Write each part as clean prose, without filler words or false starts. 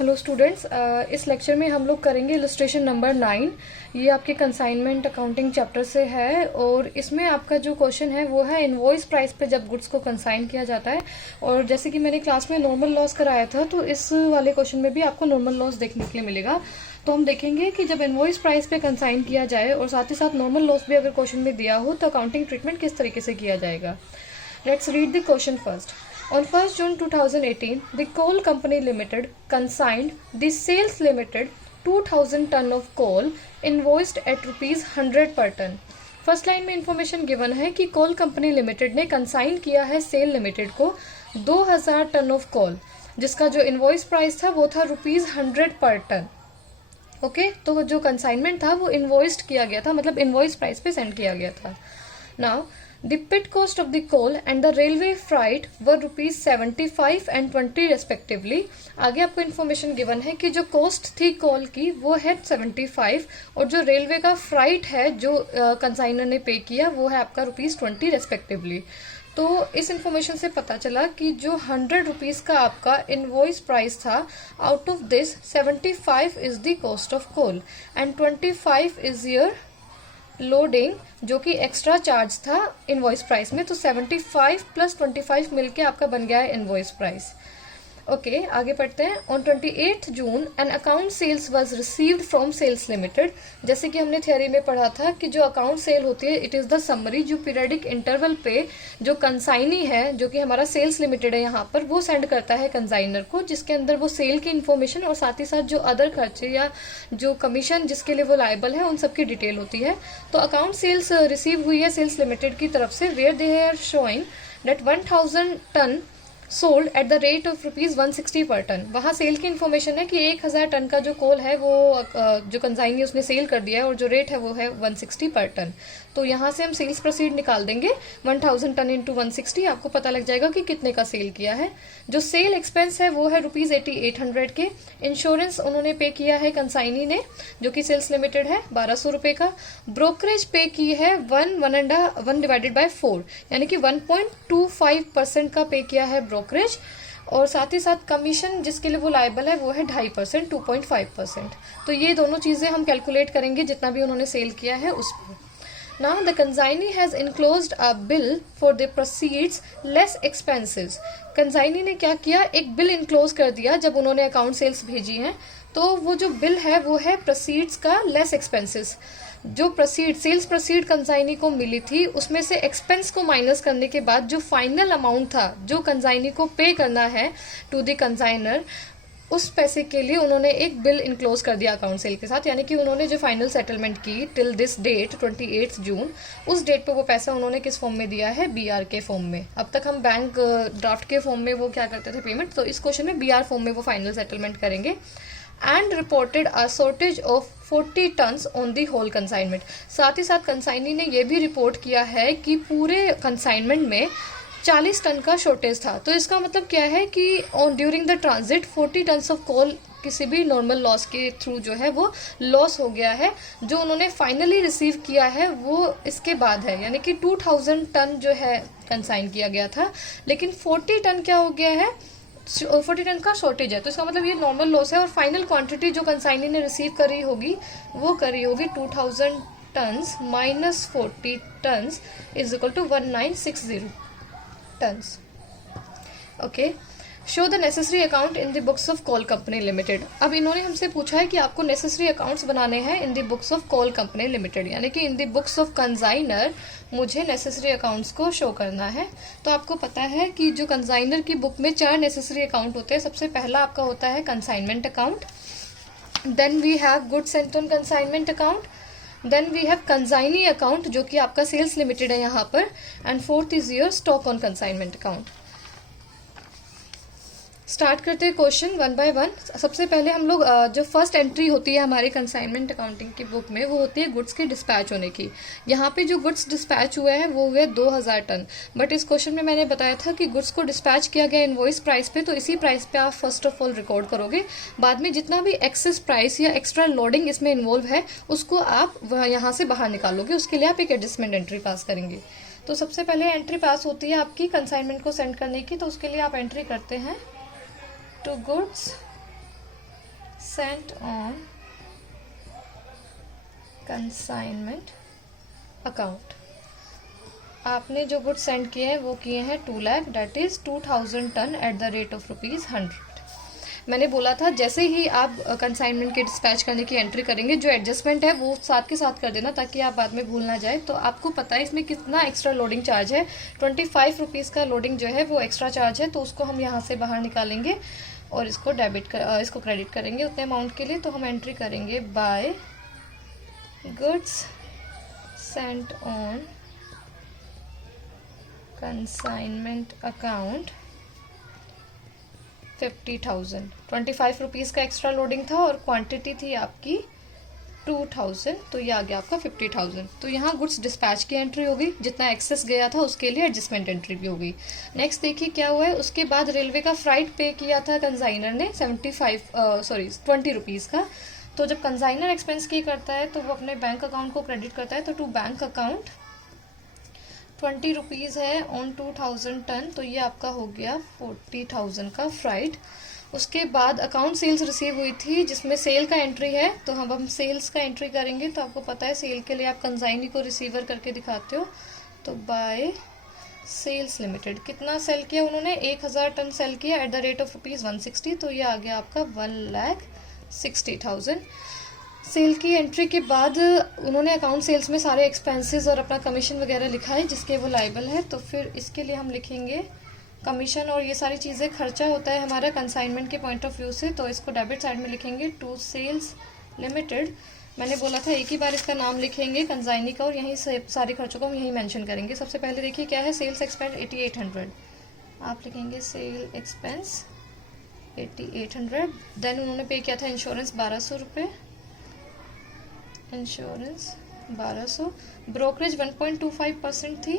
Hello students, इस lecture में हम लोग करेंगे इलस्ट्रेशन नंबर 9। ये आपके कंसाइनमेंट अकाउंटिंग चैप्टर से है और इसमें आपका जो क्वेश्चन है वो है इनवॉइस प्राइस पे जब गुड्स को कंसाइन किया जाता है। और जैसे कि मैंने क्लास में नॉर्मल लॉस कराया था, तो इस वाले क्वेश्चन में भी आपको नॉर्मल लॉस देखने के लिए मिलेगा। तो हम देखेंगे कि जब इनवॉइस प्राइस पे कंसाइन किया जाए और साथ ही साथ नॉर्मल लॉस भी अगर क्वेश्चन में दिया हो तो अकाउंटिंग ट्रीटमेंट किस तरीके से किया जाएगा। Let's read the question first. On 1st June 2018, the Coal Company Limited consigned the Sales Limited 2000 ton of coal invoiced at ₹100 per ton. First line में इंफॉर्मेशन गिवन है कि कोल कंपनी लिमिटेड ने consign किया है सेल लिमिटेड को 2000 ton of कोल, जिसका जो invoice price था वो था ₹100 पर टन। ओके, तो जो कंसाइनमेंट था वो इनवॉइस्ड किया गया था, मतलब इनवॉइस प्राइस पे सेंड किया गया था। Now the pit cost of the coal and the railway freight were ₹75 and 20 respectively. आगे आपको इन्फॉर्मेशन गिवन है कि जो कॉस्ट थी कोल की वो है 75 और जो रेलवे का फ्राइट है जो कंसाइनर ने पे किया वो है आपका ₹20 रेस्पेक्टिवली। तो इस इंफॉर्मेशन से पता चला कि जो ₹100 का आपका इनवॉइस प्राइस था, out of this 75 is the cost of coal and 25 is your loading, जो कि एक्स्ट्रा चार्ज था इनवॉइस प्राइस में। तो 75 प्लस 25 मिलके आपका बन गया है इनवॉइस प्राइस। ओके, आगे पढ़ते हैं। On 28 June an account sales was received from sales limited. जैसे कि हमने थियोरी में पढ़ा था कि जो अकाउंट सेल होती है इट इज द समरी जो पीरियडिक इंटरवल पे जो कंसाइनी है, जो कि हमारा सेल्स लिमिटेड है यहाँ पर, वो सेंड करता है कंसाइनर को, जिसके अंदर वो सेल की इन्फॉर्मेशन और साथ ही साथ जो अदर खर्चे या जो कमीशन जिसके लिए वो लायबल है उन सबकी डिटेल होती है। तो अकाउंट सेल्स रिसीव हुई है सेल्स लिमिटेड की तरफ से, where they are showing that 1000 ton sold at the rate of ₹160 per ton. वहाँ सेल की इन्फॉर्मेशन है कि 1000 टन का जो कोल है वो जो कंसाइनी उसने सेल कर दिया है और जो रेट है वो है 160 पर टन। तो यहाँ से हम सेल्स प्रोसीड निकाल देंगे। 1000 टन इंटू 160, आपको पता लग जाएगा कि कितने का सेल किया है। जो सेल एक्सपेंस है वो है ₹8800 के। इंश्योरेंस उन्होंने पे किया है कंसाइनी ने, जो कि सेल्स लिमिटेड है, ₹1200 का। ब्रोकरेज पे की है 1 डिवाइडेड बाय 4, यानी कि 1.25% का पे किया है ब्रोकरेज। और साथ ही साथ कमीशन जिसके लिए वो लायबल है वो है 2.5%, 2.5%। तो ये दोनों चीजें हम कैलकुलेट करेंगे जितना भी उन्होंने सेल किया है उस पर। Now the consignee has enclosed a bill for the proceeds less expenses. Consignee ने क्या किया, एक बिल इनक्लोज कर दिया जब उन्होंने अकाउंट सेल्स भेजी हैं। तो वो जो बिल है वो है प्रोसीड्स का लेस एक्सपेंसेस। जो प्रोसीड सेल्स प्रोसीड कंसाइनी को मिली थी उसमें से एक्सपेंस को माइनस करने के बाद जो फाइनल अमाउंट था जो कंसाइनी को पे करना है टू द कंसाइनर, उस पैसे के लिए उन्होंने एक बिल इनक्लोज कर दिया अकाउंट सेल के साथ। यानी कि उन्होंने जो फाइनल सेटलमेंट की टिल दिस डेट 28 जून, उस डेट पे वो पैसा उन्होंने किस फॉर्म में दिया है, BR के फॉर्म में। अब तक हम बैंक ड्राफ्ट के फॉर्म में वो क्या करते थे पेमेंट, तो इस क्वेश्चन में BR फॉर्म में वो फाइनल सेटलमेंट करेंगे। And reported a shortage of 40 tons on the whole consignment. साथ ही साथ कंसाइनी ने यह भी रिपोर्ट किया है कि पूरे कंसाइनमेंट में 40 टन का शॉर्टेज था। तो इसका मतलब क्या है कि on during the transit 40 tons of coal किसी भी नॉर्मल लॉस के थ्रू जो है वो लॉस हो गया है। जो उन्होंने फाइनली रिसीव किया है वो इसके बाद है, यानी कि 2000 टन जो है कंसाइन किया गया था, लेकिन 40 टन क्या हो गया है, 40 टन का शॉर्टेज है। तो इसका मतलब ये नॉर्मल लॉस है और फाइनल क्वांटिटी जो कंसाइनी ने रिसीव करी होगी वो करी होगी 2000 tons minus 40 tons is equal to 1960 tons. Okay. Show the necessary account in the books of coal company limited. अब इन्होंने हमसे पूछा है कि आपको नेसेसरी अकाउंट्स बनाने हैं in the books of coal company limited, यानी कि in the books of consignor मुझे नेसेसरी अकाउंट्स को शो करना है। तो आपको पता है कि जो कंसाइनर की बुक में 4 नेसेसरी अकाउंट होते हैं। सबसे पहला आपका होता है consignment account, then we have goods sent on consignment account, then we have consignee account जो कि आपका सेल्स लिमिटेड है यहाँ पर, and fourth is your stock on consignment account. Start करते हैं क्वेश्चन वन बाय वन। सबसे पहले हम लोग जो फर्स्ट एंट्री होती है हमारी कंसाइनमेंट अकाउंटिंग की बुक में वो होती है गुड्स के डिस्पैच होने की। यहाँ पे जो गुड्स डिस्पैच हुए हैं वो हुए 2000 टन। बट इस क्वेश्चन में मैंने बताया था कि गुड्स को डिस्पैच किया गया इनवॉइस प्राइस पे, तो इसी प्राइस पे आप फर्स्ट ऑफ ऑल रिकॉर्ड करोगे। बाद में जितना भी एक्सेस प्राइस या एक्स्ट्रा लोडिंग इसमें इन्वॉल्व है उसको आप यहाँ से बाहर निकालोगे। उसके लिए आप एक एडजस्टमेंट एंट्री पास करेंगे। तो सबसे पहले एंट्री पास होती है आपकी कंसाइनमेंट को सेंड करने की। तो उसके लिए आप एंट्री करते हैं to goods Saint on consignment account. आपने जो गुड्स सेंड किए हैं वो किए हैं 2 lakh, date is 2000 ton at the rate of ₹100। मैंने बोला था जैसे ही आप कंसाइनमेंट के डिस्पैच करने की एंट्री करेंगे, जो एडजस्टमेंट है वो साथ के साथ कर देना ताकि आप बाद में भूल ना जाए। तो आपको पता है इसमें कितना एक्स्ट्रा लोडिंग चार्ज है, 25 रुपीज़ का लोडिंग जो है वो एक्स्ट्रा चार्ज है। तो उसको हम यहाँ से बाहर निकालेंगे और इसको इसको क्रेडिट करेंगे उतने अमाउंट के लिए। तो हम एंट्री करेंगे by goods sent on consignment account 50,000। 25 rupees का एक्स्ट्रा लोडिंग था और क्वांटिटी थी आपकी 2000, तो ये आ गया आपका 50,000। तो यहाँ गुड्स डिस्पैच की एंट्री हो गई, जितना एक्सेस गया था उसके लिए एडजस्टमेंट एंट्री भी हो गई। नेक्स्ट देखिए क्या हुआ है, उसके बाद रेलवे का फ्राइट पे किया था कंसाइनर ने 20 रुपीज़ का। तो जब कंसाइनर एक्सपेंस की करता है तो वो अपने बैंक अकाउंट को क्रेडिट करता है। तो टू बैंक अकाउंट 20 रुपीज़ है ऑन 2000 टन, तो ये आपका हो गया 40,000 का फ्राइट। उसके बाद अकाउंट सेल्स रिसीव हुई थी जिसमें सेल का एंट्री है, तो हम सेल्स का एंट्री करेंगे। तो आपको पता है सेल के लिए आप कंसाइनी को रिसीवर करके दिखाते हो। तो बाय सेल्स लिमिटेड कितना सेल किया उन्होंने, 1000 टन सेल किया एट द रेट ऑफ ₹160। तो ये आ गया आपका 1,60,000। सेल की एंट्री के बाद उन्होंने अकाउंट सेल्स में सारे एक्सपेंसेस और अपना कमीशन वगैरह लिखा है जिसके वो लायबल है। तो फिर इसके लिए हम लिखेंगे कमीशन और ये सारी चीज़ें खर्चा होता है हमारा कंसाइनमेंट के पॉइंट ऑफ व्यू से। तो इसको डेबिट साइड में लिखेंगे टू सेल्स लिमिटेड। मैंने बोला था एक ही बार इसका नाम लिखेंगे कंसाइनी का और यहीं से सारे खर्चों को हम यहीं मेंशन करेंगे। सबसे पहले देखिए क्या है, सेल्स एक्सपेंस 8800, आप लिखेंगे सेल एक्सपेंस 8800। देन उन्होंने पे किया था इंश्योरेंस 1200 रुपये, इंश्योरेंस 1200। ब्रोकरेज 1.25% थी,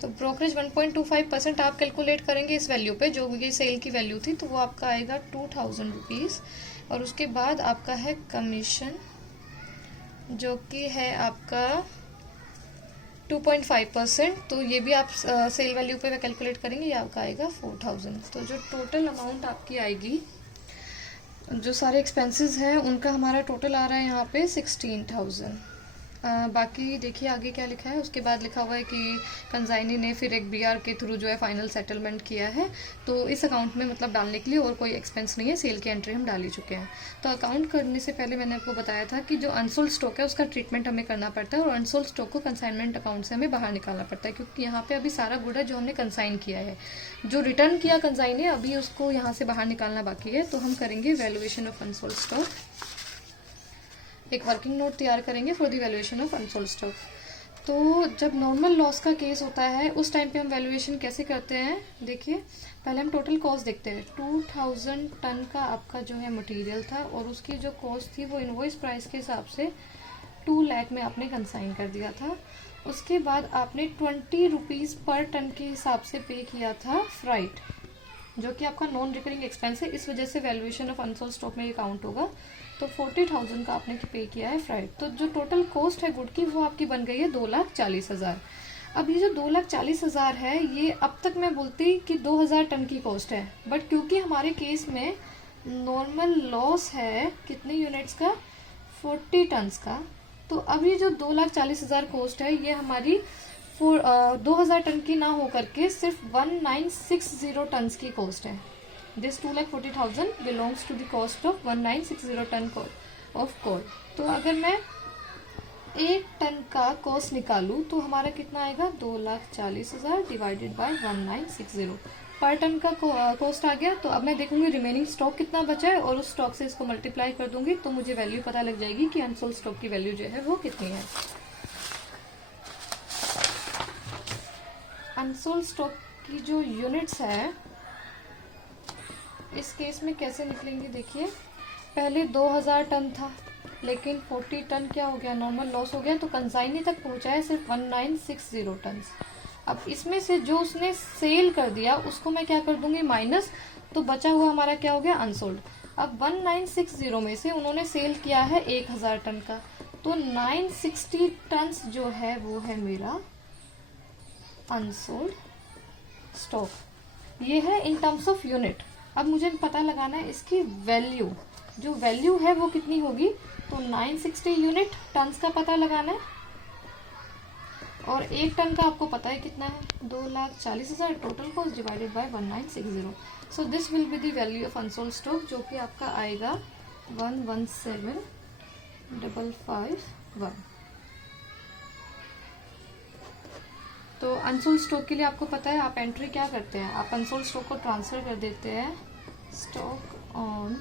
तो ब्रोकरेज 1.25% आप कैलकुलेट करेंगे इस वैल्यू पे जो ये सेल की वैल्यू थी। तो वो आपका आएगा 2000 रुपीज़। और उसके बाद आपका है कमीशन जो कि है आपका 2.5%। तो ये भी आप सेल वैल्यू पे कैलकुलेट करेंगे, ये आपका आएगा 4000। तो जो टोटल अमाउंट आपकी आएगी, जो सारे एक्सपेंसेस हैं उनका हमारा टोटल आ रहा है यहाँ पे 16,000। बाकी देखिए आगे क्या लिखा है। उसके बाद लिखा हुआ है कि कंसाइनी ने फिर एक बीआर के थ्रू जो है फाइनल सेटलमेंट किया है। तो इस अकाउंट में मतलब डालने के लिए और कोई एक्सपेंस नहीं है, सेल की एंट्री हम डाल ही चुके हैं। तो अकाउंट करने से पहले मैंने आपको बताया था कि जो अनसोल्ड स्टॉक है उसका ट्रीटमेंट हमें करना पड़ता है और अनसोल्ड स्टॉक को कंसाइनमेंट अकाउंट से हमें बाहर निकालना पड़ता है, क्योंकि यहाँ पे अभी सारा गुड है जो हमने कंसाइन किया है। जो रिटर्न किया कंसाइन ने अभी उसको यहाँ से बाहर निकालना बाकी है। तो हम करेंगे वैल्यूएशन ऑफ अनसोल्ड स्टॉक, एक वर्किंग नोट तैयार करेंगे for the valuation of unsold stock. तो जब नॉर्मल लॉस का केस होता है उस टाइम पे हम वैल्यूएशन कैसे करते हैं, देखिए पहले हम टोटल कॉस्ट देखते हैं। 2000 टन का आपका जो है मटेरियल था और उसकी जो कॉस्ट थी वो इनवॉइस प्राइस के हिसाब से 2 लाख में आपने कंसाइन कर दिया था। उसके बाद आपने 20 रुपीज़ पर टन के हिसाब से पे किया था फ्राइट, जो कि आपका नॉन रिकरिंग एक्सपेंस है, इस वजह से वैल्यूएशन ऑफ अनसोल्ड स्टॉक में ये काउंट होगा। तो 40,000 का आपने पे किया है फ्राइट। तो जो टोटल कॉस्ट है गुड की वो आपकी बन गई है 2,40,000। अब ये जो 2,40,000 है ये अब तक मैं बोलती कि 2,000 टन की कॉस्ट है, बट क्योंकि हमारे केस में नॉर्मल लॉस है कितने यूनिट्स का, 40 टन्स का, तो अब ये जो 2,40,000 कॉस्ट है ये हमारी 2,000 टन की ना हो करके सिर्फ 1960 टन्स की कॉस्ट है। This 2,40,000 belongs to the cost of 1960 ton of coal. तो अगर मैं 1 टन का कॉस्ट निकालूं तो हमारा कितना आएगा, 2,40,000 डिवाइडेड बाय 1960 पर टन का कॉस्ट आ गया। तो अब मैं देखूंगी रिमेनिंग स्टॉक कितना बचा है और उस स्टॉक से इसको मल्टीप्लाई कर दूंगी तो मुझे वैल्यू पता लग जाएगी कि अनसोल्ड स्टॉक की वैल्यू जो है वो कितनी है। अनसोल्ड स्टॉक की जो यूनिट्स है इस केस में कैसे निकलेंगे, देखिए पहले 2,000 टन था लेकिन 40 टन क्या हो गया, नॉर्मल लॉस हो गया, तो कंसाइनी तक पहुंचा है सिर्फ 1960 टन। अब इसमें से जो उसने सेल कर दिया उसको मैं क्या कर दूंगी माइनस, तो बचा हुआ हमारा क्या हो गया, अनसोल्ड। अब 1960 में से उन्होंने सेल किया है 1,000 टन का, तो 960 टन जो है वो है मेरा अनसोल्ड स्टॉक। ये है इन टर्म्स ऑफ यूनिट। अब मुझे पता लगाना है इसकी वैल्यू, जो वैल्यू है वो कितनी होगी, तो 960 यूनिट टन्स का पता लगाना है। और 1 टन का आपको पता है कितना है, 2,40,000 total cost divided by 1960। So this will be the value of unsold stock, जो कि आपका आएगा 117,551। तो अनसोल्ड स्टॉक के लिए आपको पता है आप एंट्री क्या करते हैं, आप अनसोल्ड स्टॉक को ट्रांसफर कर देते हैं stock on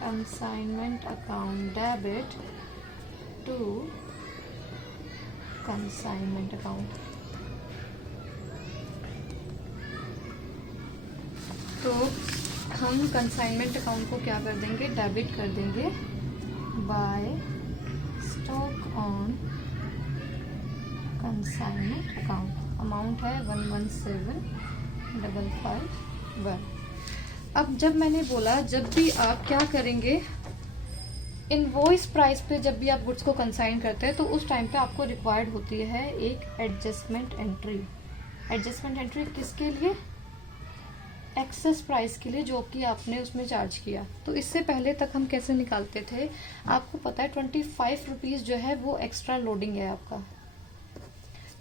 consignment account debit to consignment account. तो हम कंसाइनमेंट अकाउंट को क्या कर देंगे, डेबिट कर देंगे by stock on consignment account. Amount है 117,551। अब जब मैंने बोला जब भी आप क्या करेंगे, इनवॉइस प्राइस पे जब भी आप गुड्स को कंसाइन करते हैं तो उस टाइम पे आपको रिक्वायर्ड होती है एक एडजस्टमेंट एंट्री। एडजस्टमेंट एंट्री किसके लिए, एक्सेस प्राइस के लिए जो कि आपने उसमें चार्ज किया। तो इससे पहले तक हम कैसे निकालते थे, आपको पता है 25 रुपीज़ जो है वो एक्स्ट्रा लोडिंग है आपका।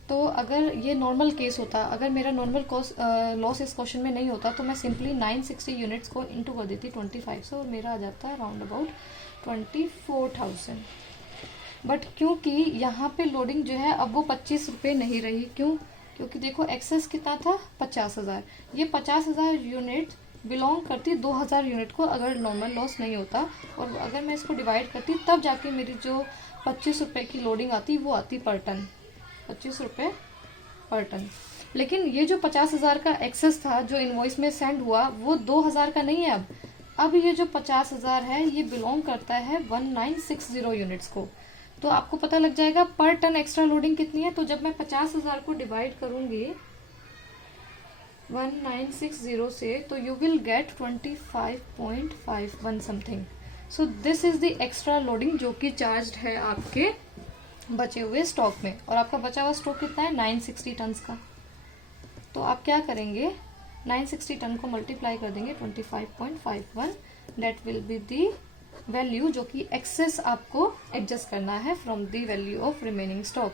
तो अगर ये नॉर्मल केस होता, अगर मेरा नॉर्मल लॉस इस क्वेश्चन में नहीं होता तो मैं सिंपली 960 यूनिट्स को इंटू कर देती 25 से और मेरा आ जाता है अराउंड अबाउट 24,000। बट क्योंकि यहाँ पे लोडिंग जो है अब वो 25 रुपये नहीं रही, क्यों, क्योंकि देखो एक्सेस कितना था 50,000, ये 50,000 यूनिट बिलोंग करती 2,000 यूनिट को अगर नॉर्मल लॉस नहीं होता। और अगर मैं इसको डिवाइड करती तब जाके मेरी जो 25 रुपये की लोडिंग आती वो आती पर टन, 25 रुपये पर टन। लेकिन ये जो 50,000 का एक्सेस था जो इनवॉइस में सेंड हुआ वो 2,000 का नहीं है। अब ये जो 50,000 है ये बिलोंग करता है 1960 यूनिट्स को। तो आपको पता लग जाएगा पर टन एक्स्ट्रा लोडिंग कितनी है। तो जब मैं 50,000 को डिवाइड करूंगी 1960 से तो you will gate 25.51 something. So this is the extra loading जो कि चार्ज्ड है आपके बचे हुए स्टॉक में। और आपका बचा हुआ स्टॉक कितना है 960 टन का। तो आप क्या करेंगे 960 टन को मल्टीप्लाई कर देंगे 25.51, that will be the value जो कि एक्सेस आपको एडजस्ट करना है from the value of remaining stock.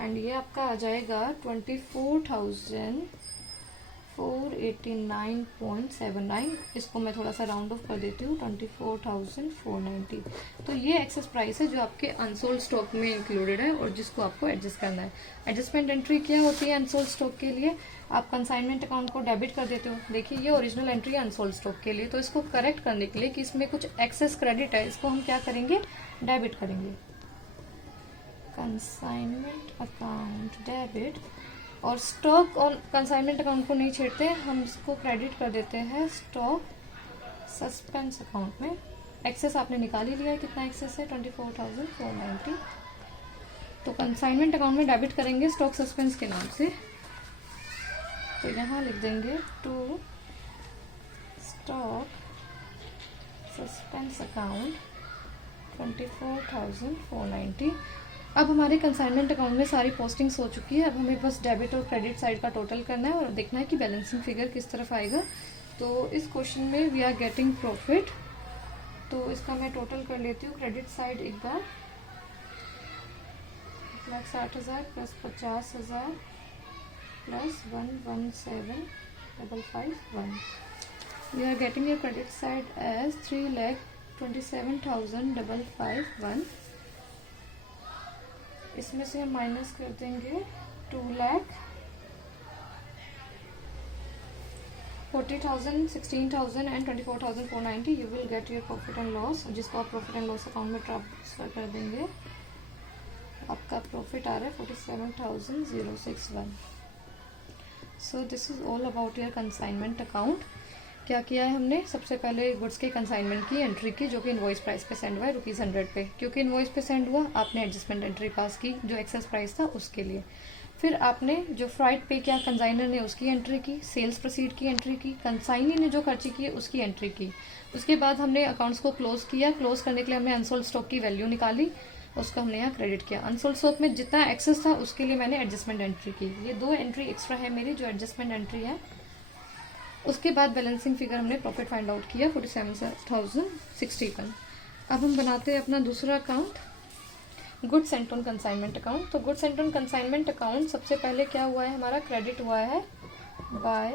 And ये आपका आ जाएगा 24,489.79। इसको मैं थोड़ा सा राउंड ऑफ कर देती हूँ 24,490। तो ये एक्सेस प्राइस है जो आपके अनसोल्ड स्टॉक में इंक्लूडेड है और जिसको आपको एडजस्ट करना है। एडजस्टमेंट एंट्री क्या होती है अनसोल्ड स्टॉक के लिए, आप कंसाइनमेंट अकाउंट को डेबिट कर देते हो। देखिए ये ओरिजिनल एंट्री है अनसोल्ड स्टॉक के लिए। तो इसको करेक्ट करने के लिए कि इसमें कुछ एक्सेस क्रेडिट है, इसको हम क्या करेंगे डेबिट करेंगे। कंसाइनमेंट अकाउंट डेबिट, और स्टॉक और कंसाइनमेंट अकाउंट को नहीं छेड़ते, हम इसको क्रेडिट कर देते हैं स्टॉक सस्पेंस अकाउंट में। एक्सेस आपने निकाल ही लिया है, कितना एक्सेस है 24,490। तो कंसाइनमेंट अकाउंट में डेबिट करेंगे स्टॉक सस्पेंस के नाम से। तो यहाँ लिख देंगे टू स्टॉक सस्पेंस अकाउंट 24,490। अब हमारे कंसाइनमेंट अकाउंट में सारी पोस्टिंग्स हो चुकी है। अब हमें बस डेबिट और क्रेडिट साइड का टोटल करना है और देखना है कि बैलेंसिंग फिगर किस तरफ आएगा। तो इस क्वेश्चन में वी आर गेटिंग प्रॉफिट, तो इसका मैं टोटल कर लेती हूँ। क्रेडिट साइड एक बार 1,60,000 plus 50,000 plus 117,551। We are getting your credit side as 3,27,551। इसमें से हम माइनस कर देंगे 2,40,000, 16,000 and 24,490। You will get your profit and loss, जिसको आप प्रॉफिट एंड लॉस अकाउंट में ट्रांसफर कर देंगे। आपका प्रॉफिट आ रहा है 47,061। So this is all about your consignment account. क्या किया है हमने, सबसे पहले गुड्स के कंसाइनमेंट की एंट्री की जो कि इनवॉइस प्राइस पे सेंड हुआ है ₹100 पे। क्योंकि इनवॉइस पे सेंड हुआ आपने एडजस्टमेंट एंट्री पास की जो एक्सेस प्राइस था उसके लिए। फिर आपने जो फ्राइट पे किया कंसाइनर ने उसकी एंट्री की, सेल्स प्रोसीड की एंट्री की, कंसाइनी ने जो खर्ची की उसकी एंट्री की। उसके बाद हमने अकाउंट्स को क्लोज किया। क्लोज करने के लिए हमने अनसोल्ड स्टॉक की वैल्यू निकाली, उसको हमने यहाँ क्रेडिट किया। अनसोल्ड स्टॉक में जितना एक्सेस था उसके लिए मैंने एडजस्टमेंट एंट्री की। ये 2 एंट्री एक्स्ट्रा है मेरी जो एडजस्टमेंट एंट्री है। उसके बाद बैलेंसिंग फिगर हमने प्रॉफिट फाइंड आउट किया 47,061। अब हम बनाते हैं अपना दूसरा account, goods and on consignment account. तो goods and on consignment account सबसे पहले क्या हुआ है, हमारा क्रेडिट हुआ है बाय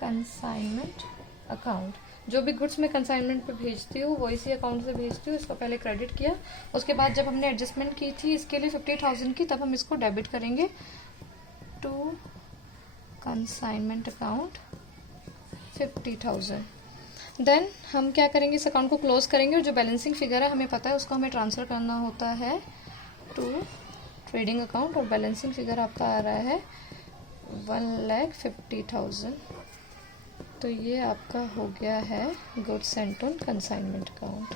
कंसाइनमेंट अकाउंट। जो भी गुड्स मैं कंसाइनमेंट पे भेजती हूँ वो इसी अकाउंट से भेजती हूँ, इसको पहले क्रेडिट किया। उसके बाद जब हमने एडजस्टमेंट की थी इसके लिए 50,000 की, तब हम इसको डेबिट करेंगे टू कंसाइनमेंट अकाउंट 50,000। देन हम क्या करेंगे, इस अकाउंट को क्लोज करेंगे और जो बैलेंसिंग फिगर है हमें पता है उसको हमें ट्रांसफ़र करना होता है टू ट्रेडिंग अकाउंट, और बैलेंसिंग फिगर आपका आ रहा है 1,50,000। तो ये आपका हो गया है goods and on consignment account.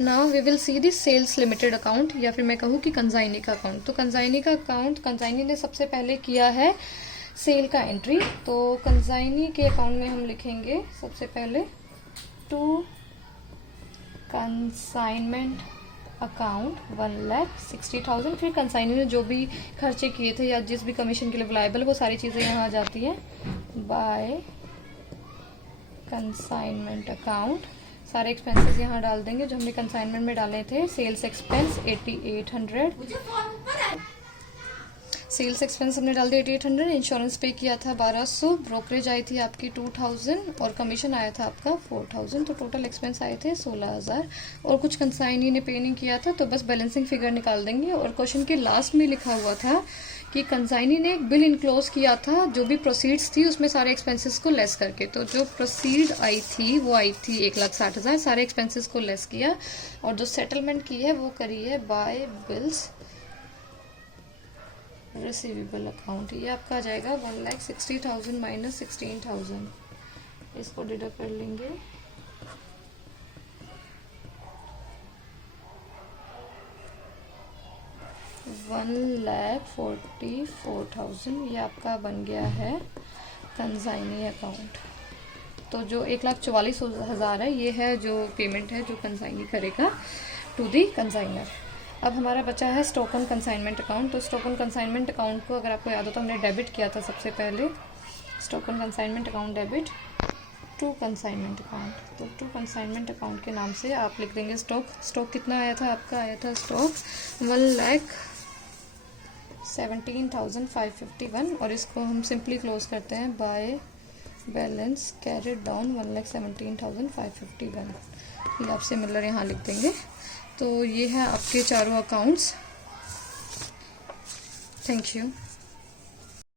Now we will see the sales limited account, या फिर मैं कहूँ कि कंसाइनी का अकाउंट। तो कंसाइनी का अकाउंट, कंसाइनी ने सबसे पहले किया है सेल का एंट्री। तो कंसाइनी के अकाउंट में हम लिखेंगे सबसे पहले टू कंसाइनमेंट अकाउंट 1,60,000। फिर कंसाइनी ने जो भी खर्चे किए थे या जिस भी कमीशन के लिए अवेलेबल वो सारी चीज़ें यहाँ आ जाती हैं बाय कंसाइनमेंट अकाउंट। सारे एक्सपेंसेस यहाँ डाल देंगे जो हमने कंसाइनमेंट में डाले थे। सेल्स एक्सपेंस 8800, सेल्स एक्सपेंस हमने डाल दिया 8800, इंश्योरेंस पे किया था 1200, ब्रोकरेज आई थी आपकी 2000 और कमीशन आया था आपका 4000। तो टोटल एक्सपेंस आए थे 16,000 और कुछ कंसाइनी ने पे नहीं किया था, तो बस बैलेंसिंग फिगर निकाल देंगे। और क्वेश्चन के लास्ट में लिखा हुआ था कि कंसाइनी ने एक बिल इनक्लोज किया था जो भी प्रोसीड्स थी उसमें सारे एक्सपेंसेस को लेस करके। तो जो प्रोसीड आई थी वो आई थी 1,60,000, सारे एक्सपेंसेस को लेस किया, और जो सेटलमेंट की है वो करी है बाय बिल्स रिसीवेबल अकाउंट। ये आपका आ जाएगा 1,60,000 माइनस 16,000, इसको डिडक्ट कर लेंगे। $1,44,000 ये आपका बन गया है कंसाइनी अकाउंट। तो जो 1,44,000 है ये है जो पेमेंट है जो कंसाइनी करेगा टू दी कंसाइनर। अब हमारा बचा है स्टॉक ऑन कंसाइनमेंट अकाउंट। तो स्टॉक ऑन कंसाइनमेंट अकाउंट को अगर आपको याद हो तो हमने डेबिट किया था सबसे पहले। Stock on consignment account debit to consignment account. तो टू कंसाइनमेंट अकाउंट के नाम से आप लिख देंगे स्टॉक। स्टॉक कितना आया था आपका, आया था स्टॉक 1,17,551, और इसको हम सिंपली क्लोज करते हैं बाय बैलेंस कैरिड डाउन 1,17,551। ये आप सिमिलर यहाँ लिख देंगे। तो ये है आपके चारों अकाउंट्स। Thank you.